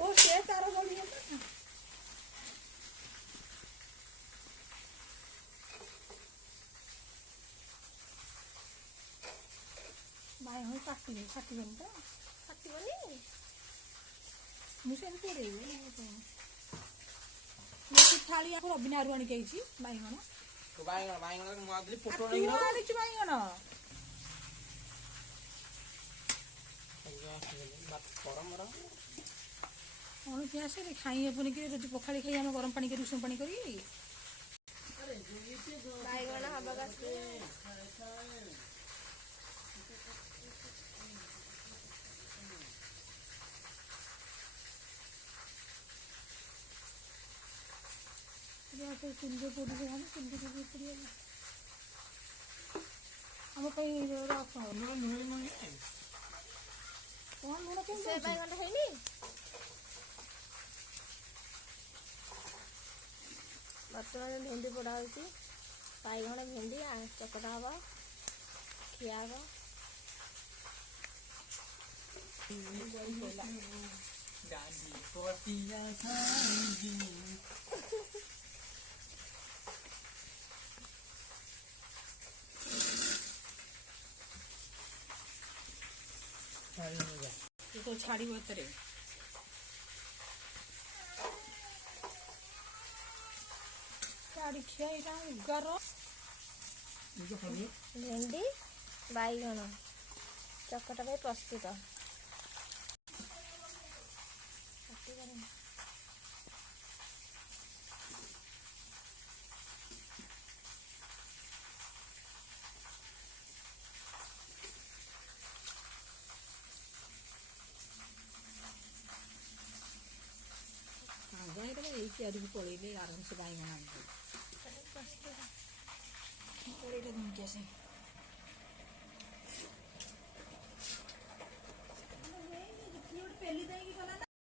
ओ से तार बोलिए बाइगन काटिबेन तो काटिबनी मुझे थाली आप रबिना आनी बाइगन बाइगन कौन क्या से खाई हेबन कि रोटी पखाड़ी खाई आम गरम पानी उषुम पानी कर बाइगन हवा चुल्हे पोड़ी हम चुल्हे आम कौन लुण से बाइगन हैनी बर्तमान भेंडी पोड़ा होती बाइगन भेंडी चकटा हवा खिया हवा तो छाड़ी बतरे छाड़ी खिया गरम भेंडी बाइगन चकटा भाई प्रस्तुत पड़े आराम से बाइगन पड़े कैसे